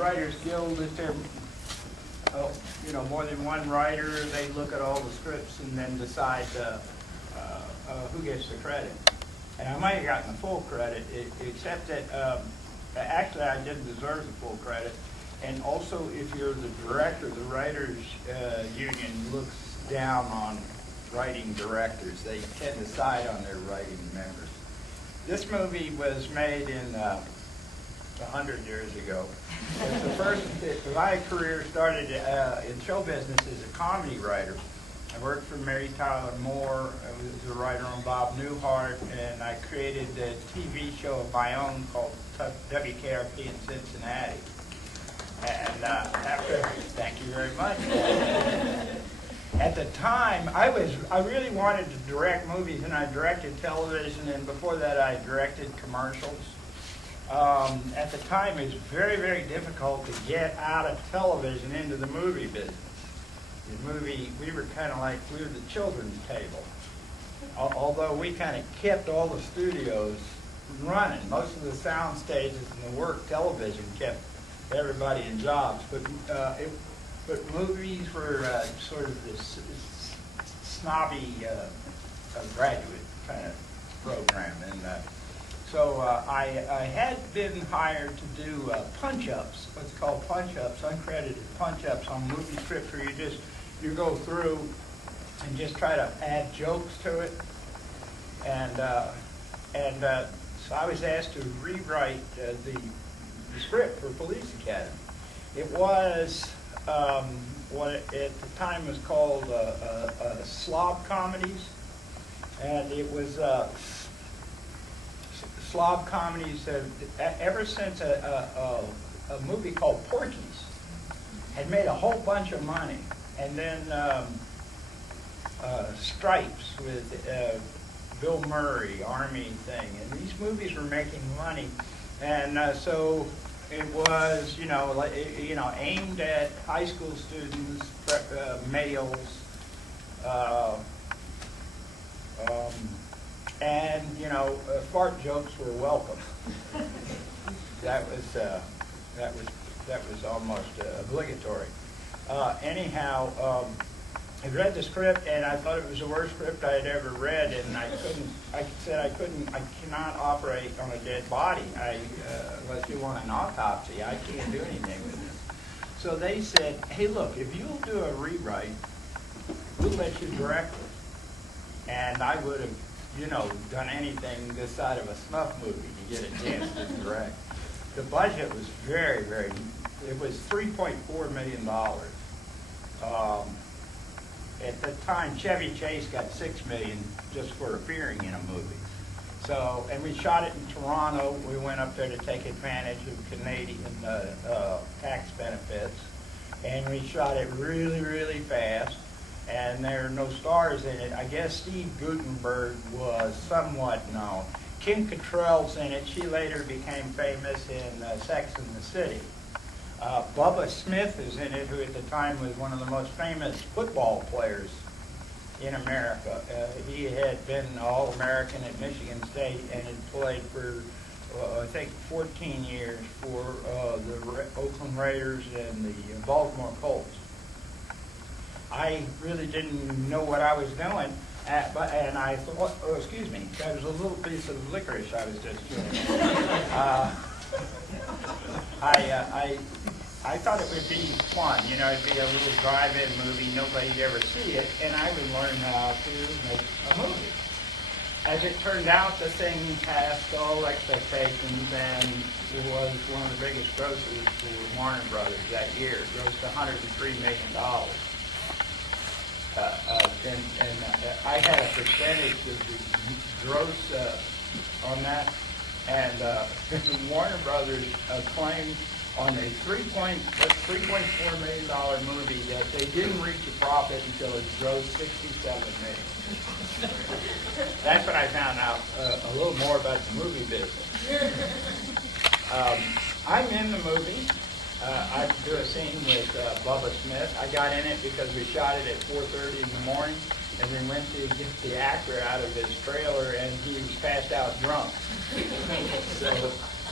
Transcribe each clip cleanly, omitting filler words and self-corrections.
Writers Guild, if they're more than one writer, they look at all the scripts and then decide who gets the credit. And I might have gotten the full credit, except that actually I didn't deserve the full credit. And also, if you're the director, the Writers Union looks down on writing directors. They tend to side on their writing members. This movie was made in 100 years ago. It's the first. My career started in show business as a comedy writer. I worked for Mary Tyler Moore. I was a writer on Bob Newhart, and I created a TV show of my own called WKRP in Cincinnati. And thank you very much. At the time, I really wanted to direct movies, and I directed television, and before that I directed commercials. At the time, it was very, very difficult to get out of television into the movie business. We were kind of like, we were the children's table. Although we kind of kept all the studios running. Most of the sound stages and the work television kept everybody in jobs. But movies were sort of this snobby graduate kind of program. And so I had been hired to do punch-ups, what's called punch-ups, uncredited punch-ups on movie scripts where you go through and just try to add jokes to it. And so I was asked to rewrite the script for Police Academy. It was what at the time was called slob comedies, and it was slob comedies ever since a movie called Porky's had made a whole bunch of money, and then Stripes with Bill Murray, Army thing, and these movies were making money, and so it was aimed at high school students, males, and fart jokes were welcome. That was almost obligatory. Anyhow, I read the script and I thought it was the worst script I had ever read, and I cannot operate on a dead body. Unless you want an autopsy, I can't do anything with this. So they said, hey, look, if you'll do a rewrite, we'll let you direct it. And I would have, done anything this side of a snuff movie to get a chance to direct. The budget was very, very, it was $3.4 million. At the time, Chevy Chase got $6 million just for appearing in a movie. So, and we shot it in Toronto. We went up there to take advantage of Canadian tax benefits, and we shot it really, really fast. And there are no stars in it. I guess Steve Guttenberg was somewhat known. Kim Cattrall's in it. She later became famous in Sex and the City. Bubba Smith is in it, who at the time was one of the most famous football players in America. He had been All-American at Michigan State and had played for, I think, 14 years for the Oakland Raiders and the Baltimore Colts. I really didn't know what I was doing, and I thought, oh, excuse me, that was a little piece of licorice I was just chewing. I thought it would be fun, it'd be a little drive-in movie, nobody'd ever see it, and I would learn how to make a movie. As it turned out, the thing passed all expectations and was one of the biggest grosses for Warner Brothers that year. It grossed $103 million. And I had a percentage of the gross on that, and Warner Brothers claimed on a $3.4 million movie that they didn't reach a profit until it grossed $67 million. That's when I found out a little more about the movie business. I'm in the movie. I do a scene with Bubba Smith. I got in it because we shot it at 4:30 in the morning, and we went to get the actor out of his trailer, and he was passed out drunk.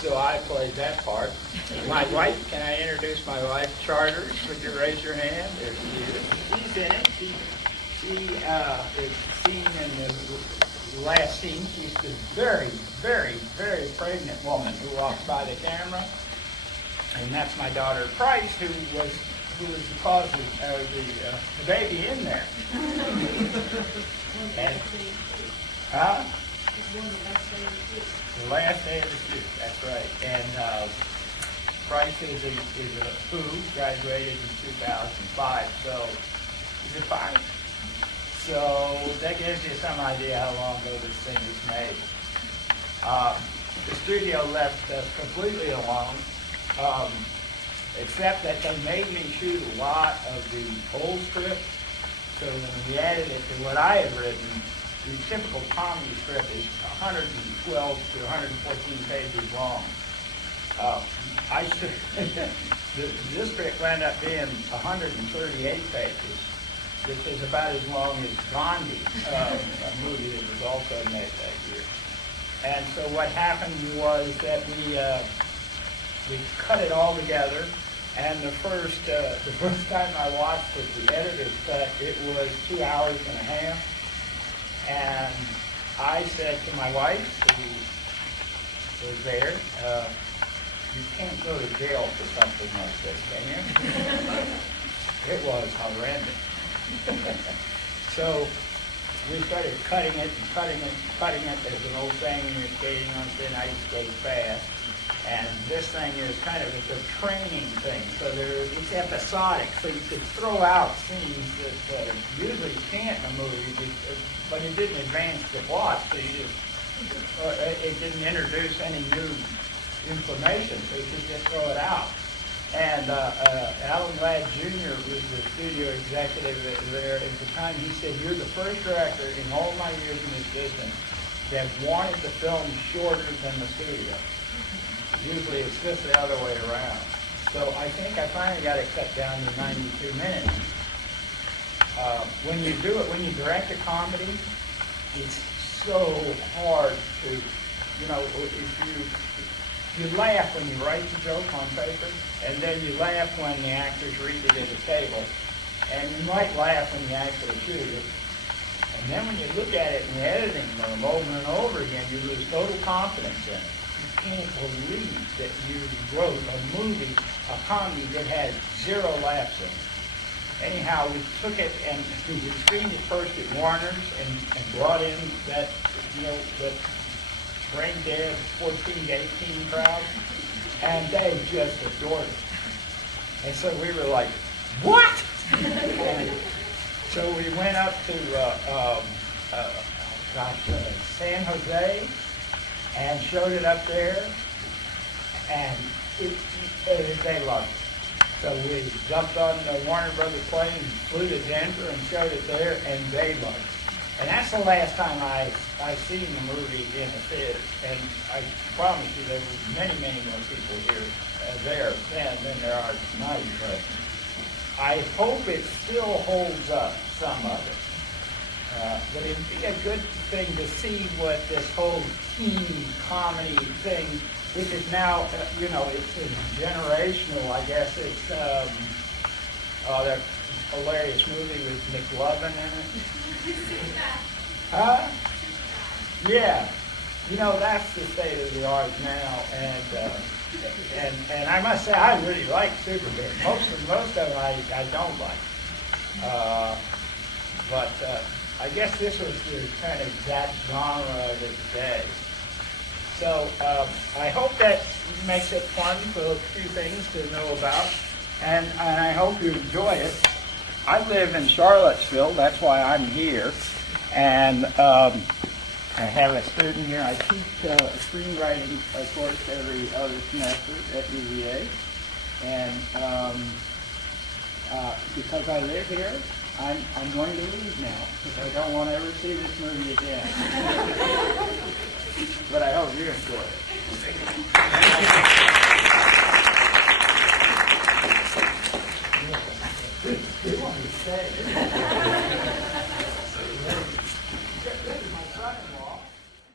So I played that part. My wife, can I introduce my wife, Charters? Would you raise your hand? There she is. She's in it. She is seen in the last scene. She's this very, very, very pregnant woman who walks by the camera. And that's my daughter, Price, who was the cause of the baby in there. And, the last day of the shoot, that's right. And Price is a who graduated in 2005, so is it 5? So that gives you some idea how long ago this thing was made. The studio left us completely alone, except that they made me shoot a lot of the old script. So when we added it to what I had written, the typical comedy script is 112 to 114 pages long. This script wound up being 138 pages, which is about as long as Gandhi, a movie that was also made that year. And so what happened was that we cut it all together, and the first time I watched it, the editor's cut, it was 2 hours and a half. And I said to my wife, who was there, you can't go to jail for something like this, can you? It was horrendous. So we started cutting it and cutting it and cutting it. There's an old saying when you're skating on thin ice, skate fast. And this thing is kind of, it's a training thing. So it's episodic. So you could throw out scenes that usually you can't in a movie, but it didn't advance the plot. So you just, it didn't introduce any new information. So you could just throw it out. And Alan Ladd Jr. was the studio executive there at the time. He said, "You're the first director in all my years in this business that wanted the film shorter than the studio. Usually it's just the other way around." So I think I finally got it cut down to 92 minutes. When you do it, when you direct a comedy, it's so hard to, if you laugh when you write the joke on paper, and then you laugh when the actors read it at a table, and you might laugh when you actually shoot it. And then when you look at it in the editing room over and over again, you lose total confidence in it. You can't believe that you wrote a movie, a comedy that had 0 laughs in it. Anyhow, we took it and we screened it first at Warner's and brought in that brain dead 14 to 18 crowd, and they just adored it. And so we were like, what? So we went up to San Jose and showed it up there, and they loved it. So we jumped on the Warner Brothers plane and flew to Denver and showed it there, and they loved it. And that's the last time I've seen the movie in a theater. And I promise you there were many, many more people here there then than there are tonight. But I hope it still holds up, some of it. But it'd be a good thing to see what this whole teen comedy thing, which is now, it's generational, I guess. It's that hilarious movie with McLovin in it. Huh? Yeah. That's the state of the art now, and I must say I really like Superman. Most of them I don't like. But I guess this was the kind of that genre of its day. So I hope that makes it fun for a few things to know about, and I hope you enjoy it. I live in Charlottesville, that's why I'm here, and I have a student here. I teach a screenwriting course every other semester at UVA, and because I live here, I'm going to leave now, because I don't want to ever see this movie again. But I hope you enjoy it.